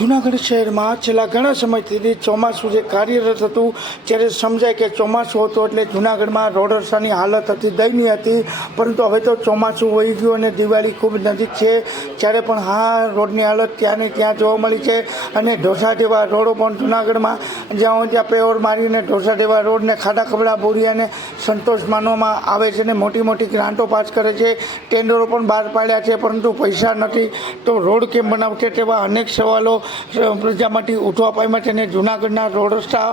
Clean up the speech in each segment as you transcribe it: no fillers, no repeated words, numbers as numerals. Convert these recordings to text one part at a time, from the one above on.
જૂનાગઢ શહેરમાં છેલ્લા ઘણા સમયથી ચોમાસું જે કાર્યરત હતું ત્યારે સમજાય કે ચોમાસું હતું એટલે જૂનાગઢમાં રોડ રસ્તાની હાલત હતી દયનીય હતી, પરંતુ હવે તો ચોમાસું વહી ગયું અને દિવાળી ખૂબ નજીક છે ત્યારે પણ રોડની હાલત ત્યાં ને ત્યાં જોવા મળી છે. અને ઢોસા જેવા રોડો પણ જૂનાગઢમાં જ્યાં ત્યાં પેવર મારીને ઢોસા જેવા રોડને ખાડા ખબડા બોરી અને સંતોષ માનવામાં આવે છે અને મોટી મોટી ગ્રાન્ટો પાસ કરે છે, ટેન્ડરો પણ બહાર પાડ્યા છે, પરંતુ પૈસા નથી તો રોડ કેમ બનાવશે તેવા અનેક સવાલો પ્રજામાંથી ઉઠવા પામ્યા છે. અને જૂનાગઢના રોડ રસ્તા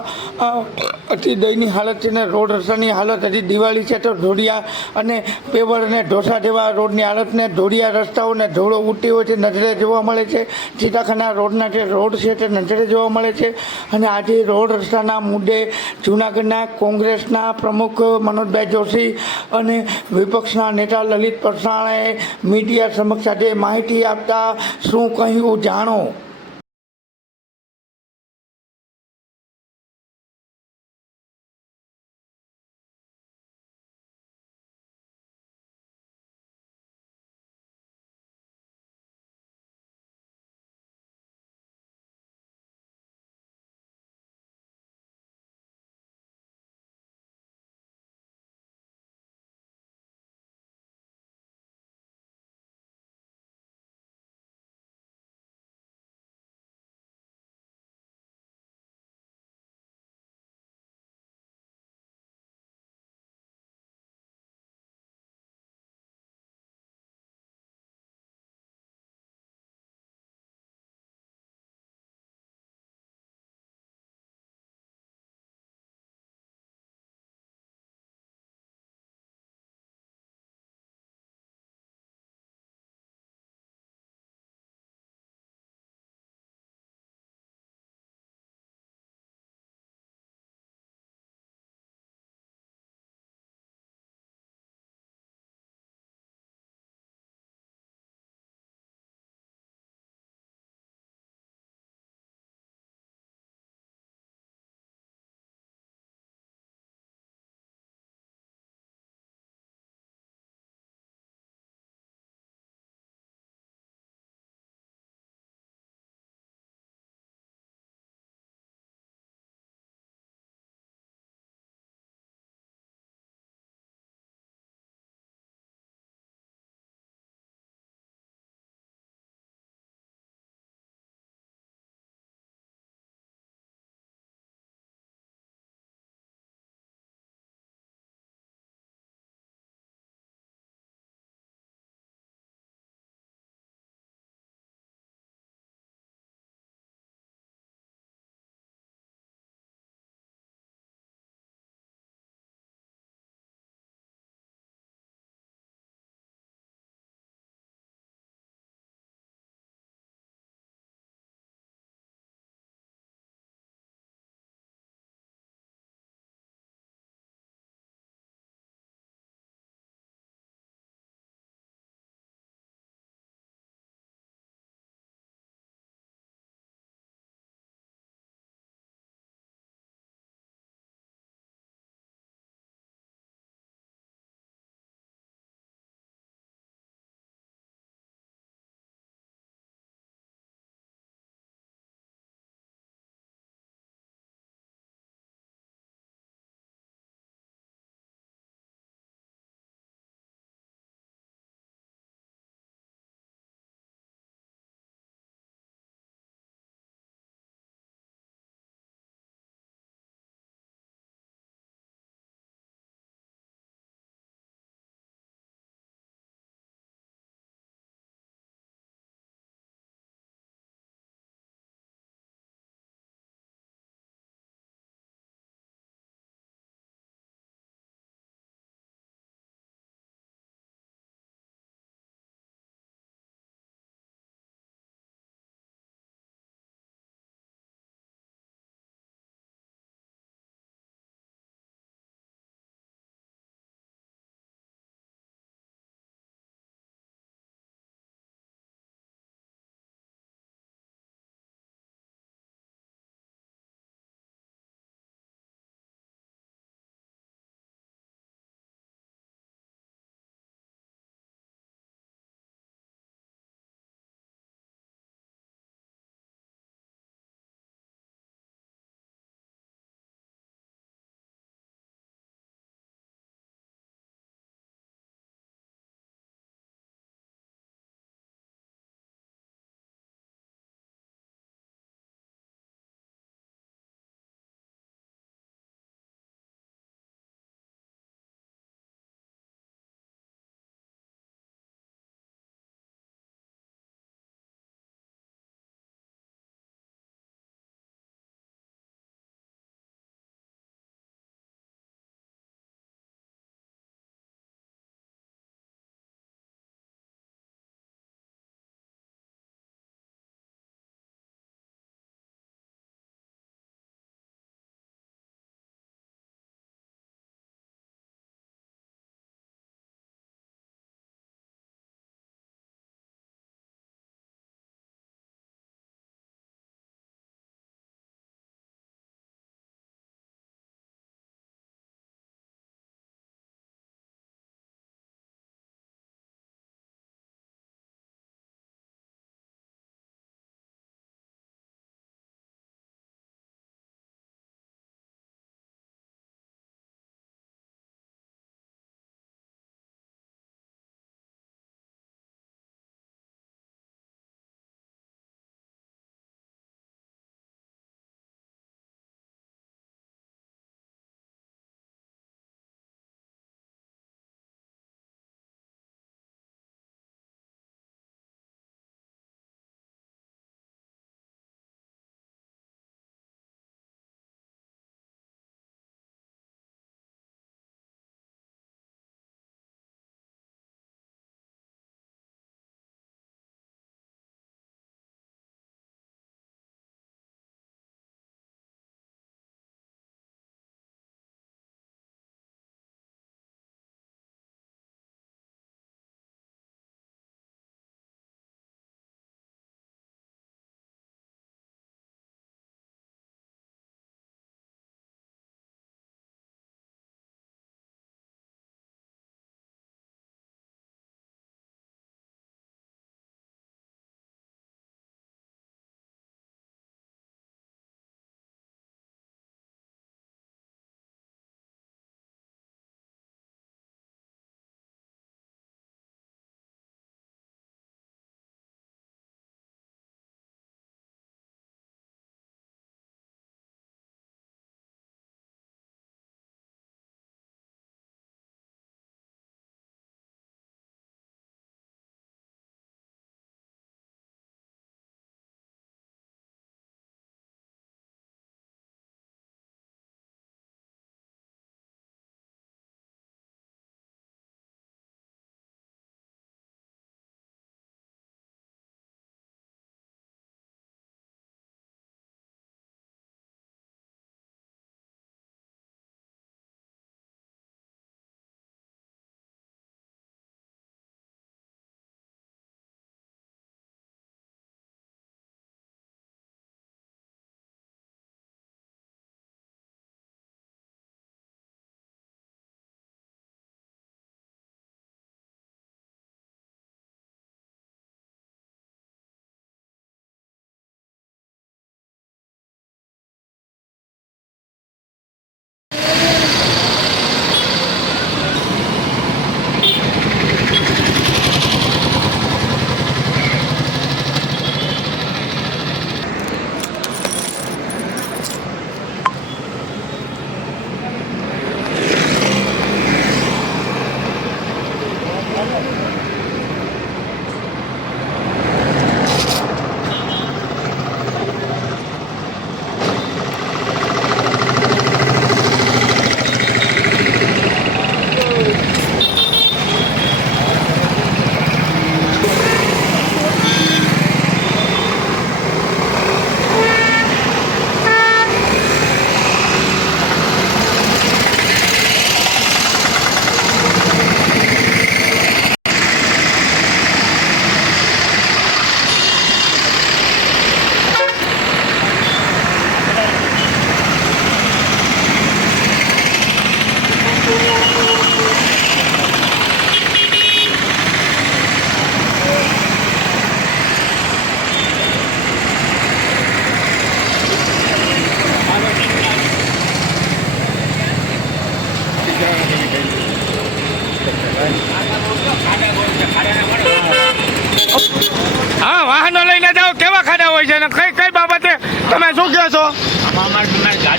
અતિ દયની હાલત છે અને રોડ રસ્તાની હાલત હજી દિવાળી છે તો ધોળિયા અને પેવર અને ઢોસા જેવા રોડની હાલતને ધોળિયા રસ્તાઓને ધૂળો ઉડતી હોય છે નજરે જોવા મળે છે. ચીતાખાના રોડના જે રોડ છે તે નજરે જોવા મળે છે. અને આજે રોડ રસ્તાના મુદ્દે જૂનાગઢના કોંગ્રેસના પ્રમુખ મનોજભાઈ જોશી અને વિપક્ષના નેતા લલિત પરસાણાએ મીડિયા સમક્ષ આજે માહિતી આપતા શું કહ્યું જાણો.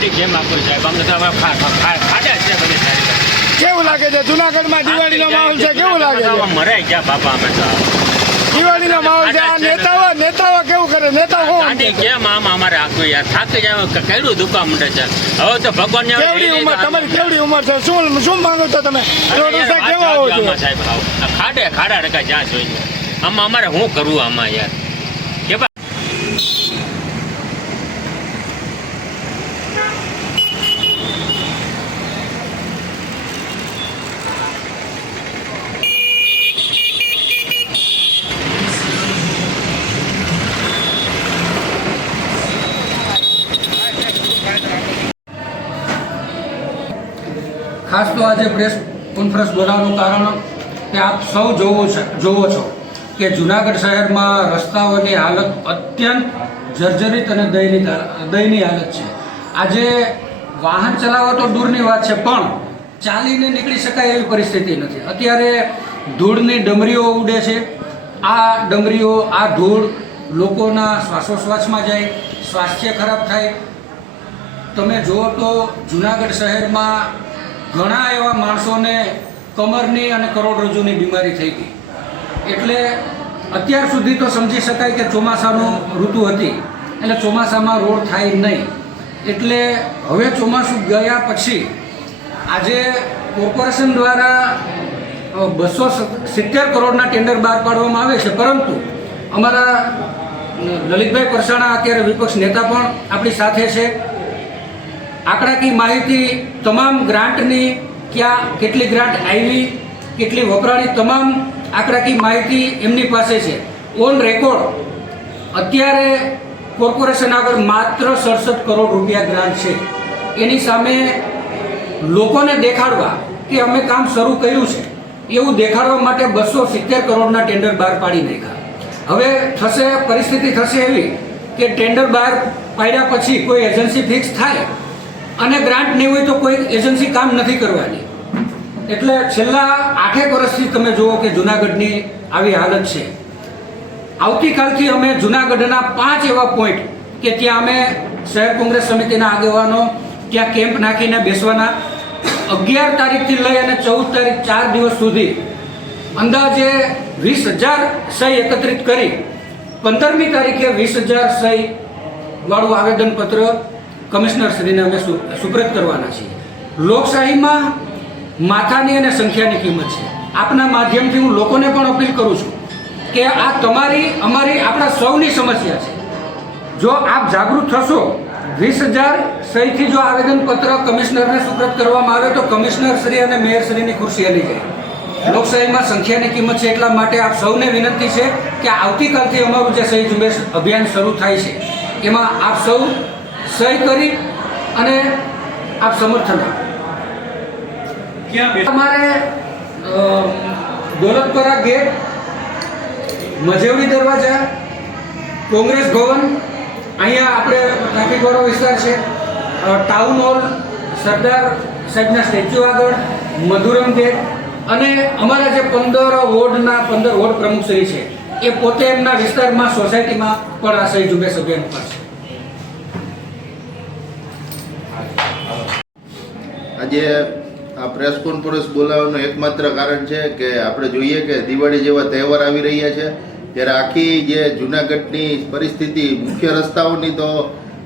માતાજીની જેમ આપું સાહેબ, અમને તો હવે ખાડા છે બધી સારી. કેવું લાગે છે જુનાગઢમાં દિવાળીનો માહોલ છે? કેવું લાગે છે? મરાઈ ગયા બાપા અમે તો. દિવાળીનો માહોલ છે. આ નેતાઓ કેવું કરે? નેતાઓ કોણ? ગાંધી કેમ આમ અમારે આખું યાર થાકી જાય, કેવડું દુકાન મંડે છે. હવે તો ભગવાન કેવડી ઉંમર તમારી? કેવડી ઉંમર છે? શું માંગો છો તમે? રોડ રસ્તા કેવા હોય છે સાહેબ? ખાડા રખા જ્યાં જોઈએ આમાં અમારે શું કરવું આમાં યાર? કે ખાસ તો આજે પ્રેસ કોન્ફરન્સ બોલાવવાનું કારણ કે આપ સૌ જોવો છો કે જુનાગઢ શહેરમાં રસ્તાઓની હાલત અત્યંત જર્જરિત અને દયનીય હાલત છે. આજે વાહન ચલાવવા તો દૂરની વાત છે, પણ ચાલીને નીકળી શકાય એવી પરિસ્થિતિ નથી. અત્યારે ધૂળની ડમરીઓ ઉડે છે. આ ડમરીઓ, આ ધૂળ લોકોના શ્વાસોશ્વાસમાં જાય, સ્વાસ્થ્ય ખરાબ થાય. તમે જુઓ તો જુનાગઢ શહેરમાં ઘણા એવા માણસોને કમરની અને કરોડરજ્જુની બીમારી થઈ ગઈ. એટલે અત્યાર સુધી તો સમજી શકાય કે ચોમાસાનું ઋતુ હતી એટલે ચોમાસામાં રોડ થાય નહીં. એટલે હવે ચોમાસું ગયા પછી આજે કોર્પોરેશન દ્વારા 270 કરોડના ટેન્ડર બહાર પાડવામાં આવે છે, પરંતુ અમારા લલિતભાઈ પરસાણા અત્યારે વિપક્ષ નેતા પણ આપણી સાથે છે. આંકડાકીય માહિતી તમામ ગ્રાન્ટની, ક્યાં કેટલી ગ્રાન્ટ આવી, કેટલી વપરાણી, તમામ આંકડાકીય માહિતી એમની પાસે છે. ઓન રેકોર્ડ અત્યારે કોર્પોરેશન આગળ માત્ર 67 કરોડ રૂપિયા ગ્રાન્ટ છે. એની સામે લોકોને દેખાડવા કે અમે કામ શરૂ કર્યું છે એવું દેખાડવા માટે 270 કરોડના ટેન્ડર બહાર પાડી નાખ્યા. હવે પરિસ્થિતિ થશે એવી કે ટેન્ડર બહાર પાડ્યા પછી કોઈ એજન્સી ફિક્સ થાય અને ગ્રાન્ટ નહીં હોય તો કોઈ એજન્સી કામ નથી કરવાની. એટલે છેલ્લા 8 વર્ષથી તમે જુઓ કે જુનાગઢની આવી હાલત છે. આવતીકાલથી અમે જુનાગઢના 5 એવા પોઈન્ટ કે ત્યાં અમે શહેર કોંગ્રેસ સમિતિના આગેવાનો ત્યાં કેમ્પ નાખીને બેસવાના. 11 તારીખથી લઈ અને 14 તારીખ 4 દિવસ સુધી અંદાજે 20,000 સહી એકત્રિત કરી 15મી તારીખે 20,000 સહી વાળું આવેદનપત્ર કમિશનરશ્રીને અમે સુપ્રત કરવાના છીએ. લોકશાહીમાં માથાની અને સંખ્યાની કિંમત છે. આપના માધ્યમથી હું લોકોને પણ અપીલ કરું છું કે આ અમારી આપણા સૌની સમસ્યા છે. જો આપ જાગૃત થશો, 20,000 સહીથી જો આવેદનપત્ર કમિશનરને સુપ્રત કરવામાં આવે તો કમિશનરશ્રી અને મેયરશ્રીની ખુરશી હલી જાય. લોકશાહીમાં સંખ્યાની કિંમત છે, એટલા માટે આપ સૌને વિનંતી છે કે આવતીકાલથી અમારું જે સહી ઝુંબેશ અભિયાન શરૂ થાય છે એમાં આપ સૌ સહી કરી અને આપ સમર્થન આપો. અમારે દોલતપરા ગેટ, મજેવડી દરવાજા, કોંગ્રેસ ભવન, અહીંયા આપણે ટ્રાફિક વાળો વિસ્તાર છે, ટાઉન હોલ, સરદાર સાહેબના સ્ટેચ્યુ આગળ, મધુરમ ગેટ અને અમારા જે 15 વોર્ડ પ્રમુખશ્રી છે એ પોતે એમના વિસ્તારમાં સોસાયટીમાં પણ આ સહી ઝુંબેશ અભિયાન કરશે. આજે આ પ્રેસ કોન્ફરન્સ બોલાવવાનું એકમાત્ર કારણ છે કે આપણે જોઈએ કે દિવાળી જેવા તહેવાર આવી રહ્યા છે, ત્યારે આખી જે જૂનાગઢની પરિસ્થિતિ મુખ્ય રસ્તાઓની તો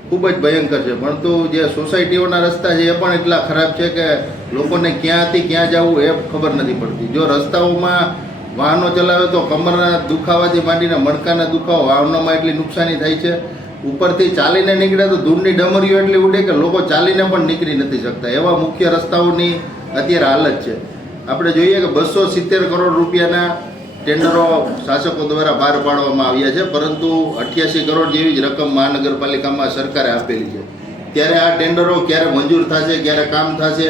ખૂબ જ ભયંકર છે, પરંતુ જે સોસાયટીઓના રસ્તા છે એ પણ એટલા ખરાબ છે કે લોકોને ક્યાંથી ક્યાં જવું એ ખબર નથી પડતી. જો રસ્તાઓમાં વાહનો ચલાવે તો કમરના દુખાવાથી માંડીને મણકાના દુખાવા, વાહનોમાં એટલી નુકસાની થાય છે. ઉપરથી ચાલીને નીકળે તો દૂરની ડમરીઓ એટલી ઉડે કે લોકો ચાલીને પણ નીકળી નથી શકતા. એવા મુખ્ય રસ્તાઓની અત્યારે હાલત છે. આપણે જોઈએ કે 270 કરોડ રૂપિયાના ટેન્ડરો શાસકો દ્વારા બહાર પાડવામાં આવ્યા છે, પરંતુ 88 કરોડ જેવી જ રકમ મહાનગરપાલિકામાં સરકારે આપેલી છે. ત્યારે આ ટેન્ડરો ક્યારે મંજૂર થશે, ક્યારે કામ થશે,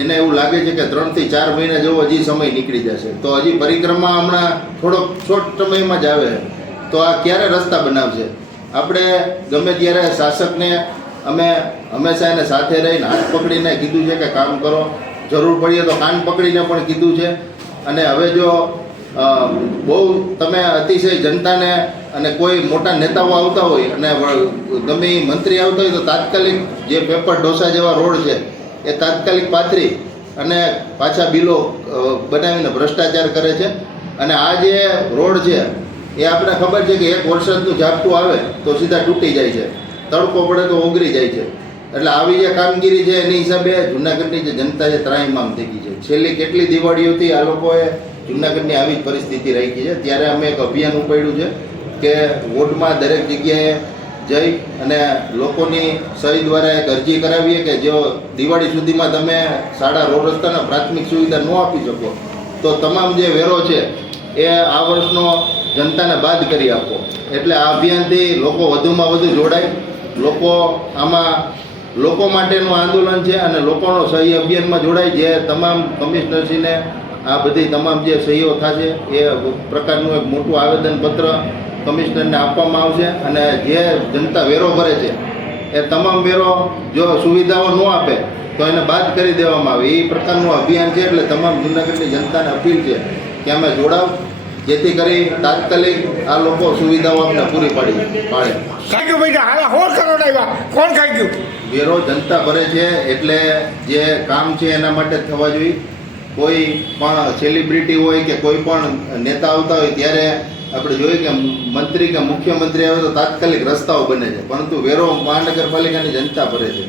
એને એવું લાગે છે કે 3 થી 4 મહિના જેવો હજી સમય નીકળી જશે. તો હજી પરિક્રમા હમણાં થોડોક શોર્ટ સમયમાં જ આવે, તો આ ક્યારે રસ્તા બનાવશે? આપણે ગમે ત્યારે શાસકને અમે હંમેશા એને સાથે રહીને હાથ પકડીને કીધું છે કે કામ કરો, જરૂર પડીએ તો કાન પકડીને પણ કીધું છે. અને હવે જો બહુ તમે અતિશય જનતાને અને કોઈ મોટા નેતાઓ આવતા હોય અને ગમે એ મંત્રી આવતા હોય તો તાત્કાલિક જે પેપર ઢોસા જેવા રોડ છે એ તાત્કાલિક પાથરી અને પાછા બિલો બનાવીને ભ્રષ્ટાચાર કરે છે. અને આ જે રોડ છે એ આપણે ખબર છે કે એક વરસાદનું ઝાપટું આવે તો સીધા તૂટી જાય છે, તડકો પડે તો ઓગળી જાય છે. એટલે આવી જે કામગીરી છે એની હિસાબે જૂનાગઢની જે જનતા છે ત્રાહિમામ થઈ ગઈ છે. છેલ્લી કેટલી દિવાળીઓથી આ લોકોએ જૂનાગઢની આવી જ પરિસ્થિતિ રાખી છે. ત્યારે અમે એક અભિયાન ઉપાડ્યું છે કે વોર્ડમાં દરેક જગ્યાએ જઈ અને લોકોની સહી દ્વારા એક અરજી કરાવીએ કે જો દિવાળી સુધીમાં તમે શાળા રોડ રસ્તાના પ્રાથમિક સુવિધા ન આપી શકો તો તમામ જે વેરો છે એ આ વર્ષનો જનતાને બાદ કરી આપો. એટલે આ અભિયાનથી લોકો વધુમાં વધુ જોડાય. લોકો આમાં લોકો માટેનું આંદોલન છે અને લોકોનો સહી અભિયાનમાં જોડાય. જે તમામ કમિશનરશ્રીને આ બધી તમામ જે સહીઓ થશે એ પ્રકારનું એક મોટું આવેદનપત્ર કમિશનરને આપવામાં આવશે. અને જે જનતા વેરો ભરે છે એ તમામ વેરો જો સુવિધાઓ ન આપે તો એને બાદ કરી દેવામાં આવે. એ પ્રકારનું અભિયાન છે. એટલે તમામ જૂનાગઢની જનતાને અપીલ છે કે અમે જોડાવ, જેથી કરી તાત્કાલિક આ લોકો સુવિધાઓ અમને પૂરી પાડે. ખાઈ ગયું ભાઈ, હાલા 100 કરોડ આવ્યા, કોણ ખાઈ ગયું? વેરો જનતા ભરે છે એટલે જે કામ છે એના માટે જ થવા જોઈએ. કોઈ પણ સેલિબ્રિટી હોય કે કોઈ પણ નેતા આવતા હોય ત્યારે આપણે જોઈએ કે મંત્રી કે મુખ્યમંત્રી આવે તો તાત્કાલિક રસ્તાઓ બને છે, પરંતુ વેરો મહાનગરપાલિકાની જનતા ભરે છે.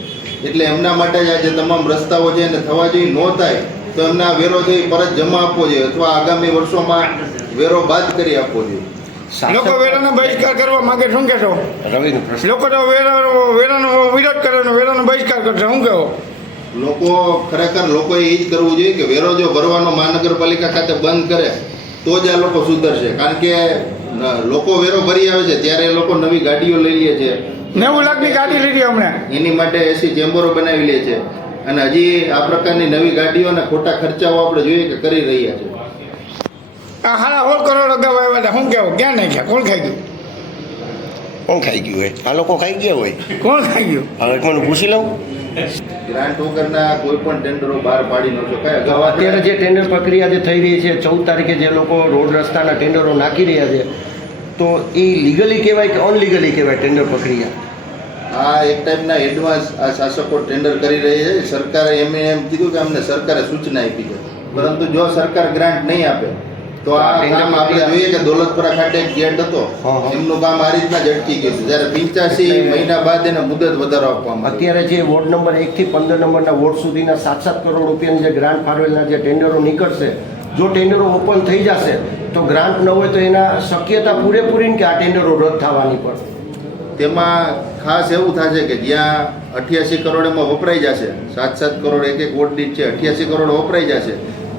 એટલે એમના માટે જ આ જે તમામ રસ્તાઓ છે એને થવા જોઈએ. ન થાય તો એમના વેરો છે એ પરત જમા આપવો જોઈએ અથવા આગામી વર્ષોમાં વેરો બાદ કરી આપવો જોઈએ. લોકો વેરાનો બહિષ્કાર કરવા માંગે, શું કહેશો? લોકો તો વેરાનો વિરોધ કરે ને વેરાનો બહિષ્કાર કરશે, શું કહેવો? લોકો ખરેખર લોકોએ એ જ કરવું જોઈએ કે વેરો જો ભરવાનો મહાનગરપાલિકા ખાતે બંધ કરે તો જ આ લોકો સુધરશે. કારણ કે લોકો વેરો ભરી આવે છે ત્યારે એ લોકો નવી ગાડીઓ લઈ લે છે, 90 લાખની ગાડી લીધી હમણાં, એની માટે એસી ચેમ્બરો બનાવી લે છે અને હજી આ પ્રકારની નવી ગાડીઓ અને ખોટા ખર્ચાઓ આપણે જોઈએ કે કરી રહ્યા છે. આ હાલા 100 કરોડ અગાઉ આવ્યા હતા, શું કહેવો? ક્યાં નહીં ગયા? કોણ ખાઈ ગયું? કોણ ખાઈ ગયું હોય? આ લોકો ખાઈ ગયા હોય. કોણ ખાઈ ગયું? હવે કોને પૂછી લઉં? ગ્રાન્ટ વગરના કોઈ પણ ટેન્ડરો બહાર પાડી ન શકાય. અગાઉ અત્યારે જે ટેન્ડર પ્રક્રિયા જે થઈ રહી છે 14 તારીખે જે લોકો રોડ રસ્તાના ટેન્ડરો નાખી રહ્યા છે, તો એ લીગલી કહેવાય કે અનલીગલી કહેવાય ટેન્ડર પ્રક્રિયા? આ એક ટાઈપના એડવાન્સ આ શાસકો ટેન્ડર કરી રહી છે. સરકારે એમ કીધું કે અમને સરકારે સૂચના આપી છે, પરંતુ જો સરકાર ગ્રાન્ટ નહીં આપે તો આ કામ આપણે જોઈએ કે દોલતપુરા ખાતે એક ગેટ હતો, એમનું કામ આ રીતના જ અટકી ગયું છે. જ્યારે 85 મહિના બાદ એને મુદત વધારો આપવામાં અત્યારે જે વોર્ડ નંબર 1 થી 15 નંબરના વોર્ડ સુધીના 7-7 કરોડ રૂપિયાની જે ગ્રાન્ટ ફાળવેલના જે ટેન્ડરો નીકળશે, જો ટેન્ડરો ઓપન થઈ જશે તો ગ્રાન્ટ ન હોય તો એના શક્યતા પૂરેપૂરી કે આ ટેન્ડરો રદ થવાની પણ. તેમાં ખાસ એવું થશે કે જ્યાં 88 કરોડ એમાં વપરાઈ જશે, 7-7 કરોડ એક વોર્ડ દીઠ છે, 88 કરોડ વપરાઈ જશે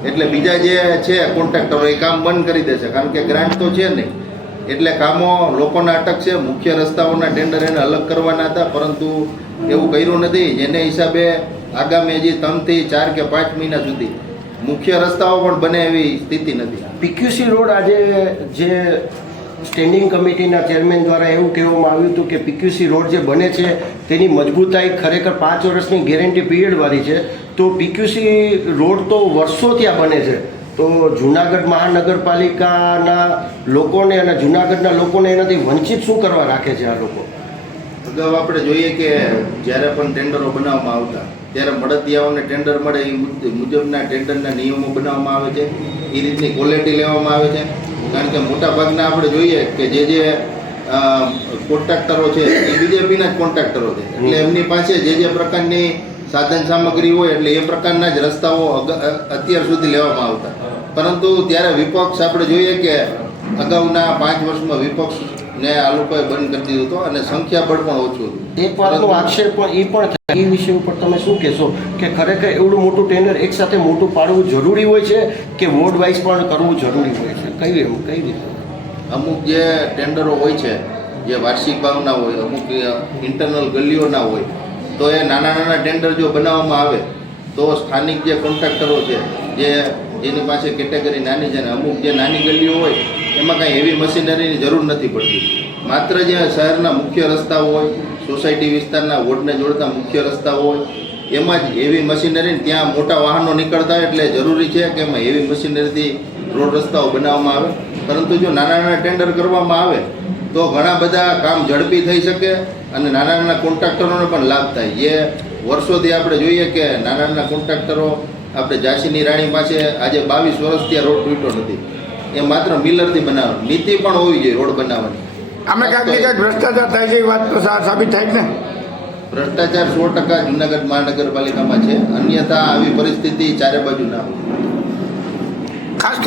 એટલે બીજા જે છે કોન્ટ્રાક્ટરો એ કામ બંધ કરી દેશે, કારણ કે ગ્રાન્ટ તો છે નહીં. એટલે કામો લોકોના અટકશે. મુખ્ય રસ્તાઓના ટેન્ડર એને અલગ કરવાના હતા, પરંતુ એવું કર્યું નથી, જેને હિસાબે આગામી હજી 3 થી 4 કે 5 મહિના સુધી મુખ્ય રસ્તાઓ પણ બને એવી સ્થિતિ નથી. પીક્યુસી રોડ આજે જે સ્ટેન્ડિંગ કમિટીના ચેરમેન દ્વારા એવું કહેવામાં આવ્યું હતું કે પીક્યુસી રોડ જે બને છે તેની મજબૂતાઈ ખરેખર 5 વર્ષની ગેરંટી પીરિયડવાળી છે. તો પીક્યુસી રોડ તો વર્ષો ત્યાં બને છે, તો જૂનાગઢ મહાનગરપાલિકાના લોકોને અને જૂનાગઢના લોકોને એનાથી વંચિત શું કરવા રાખે છે આ લોકો? અગાઉ આપણે જોઈએ કે જ્યારે પણ ટેન્ડરો બનાવવામાં આવતા ત્યારે મળતિયાઓને ટેન્ડર મળે એ મુજબના ટેન્ડરના નિયમો બનાવવામાં આવે છે, એ રીતની ક્વોલિટી લેવામાં આવે છે. કારણ કે મોટાભાગના આપણે જોઈએ કે જે કોન્ટ્રાક્ટરો છે એ બીજેપીના જ કોન્ટ્રાક્ટરો છે, એટલે એમની પાસે જે પ્રકારની સાધન સામગ્રી હોય એટલે એ પ્રકારના જ રસ્તાઓ અત્યાર સુધી લેવામાં આવતા. પરંતુ ત્યારે વિપક્ષ આપણે જોઈએ કે અગાઉના 5 વર્ષમાં વિપક્ષને આ લોકોએ બંધ કરી દીધું હતું અને સંખ્યાબળ પણ ઓછું હતું. એક વાતનો આક્ષેપ પણ એ પણ થાય, એ વિષય ઉપર તમે શું કહેશો કે ખરેખર એવડું મોટું ટેન્ડર એકસાથે મોટું પાડવું જરૂરી હોય છે કે વોર્ડ વાઇઝ પણ કરવું જરૂરી હોય છે? કઈ રીતે? અમુક જે ટેન્ડરો હોય છે જે વાર્ષિક ભાવના હોય, અમુક ઇન્ટરનલ ગલીઓના હોય, તો એ નાના ટેન્ડર જો બનાવવામાં આવે તો સ્થાનિક જે કોન્ટ્રાક્ટરો છે જેની પાસે કેટેગરી નાની છે ને અમુક જે નાની ગલીઓ હોય એમાં કાંઈ એવી મશીનરીની જરૂર નથી પડતી. માત્ર જે શહેરના મુખ્ય રસ્તાઓ હોય, સોસાયટી વિસ્તારના વોર્ડને જોડતા મુખ્ય રસ્તાઓ હોય, એમાં જ એવી મશીનરી, ત્યાં મોટા વાહનો નીકળતા હોય એટલે જરૂરી છે કે એમાં એવી મશીનરીથી રોડ રસ્તાઓ બનાવવામાં આવે. પરંતુ જો નાના ટેન્ડર કરવામાં આવે તો તો ઘણા બધા કામ ઝડપી થઈ શકે અને નાના નાના કોન્ટ્રાક્ટરોને પણ લાભ થાય. જે વર્ષોથી આપણે જોઈએ કે નાના નાના કોન્ટ્રાક્ટરો આપણે ઝાંસીની રાણી પાસે આજે 22 વર્ષથી આ રોડ તૂટ્યો નથી. એ માત્ર મિલરથી બનાવવાનો. નીતિ પણ હોવી જોઈએ રોડ બનાવવાની. આમાં ક્યાંક ને ક્યાંક ભ્રષ્ટાચાર થાય છે એ વાત તો સાબિત થાય જ ને. ભ્રષ્ટાચાર 100% જુનાગઢ મહાનગરપાલિકામાં છે. અન્યથા આવી પરિસ્થિતિ ચારે બાજુ ના હોય. ખાસ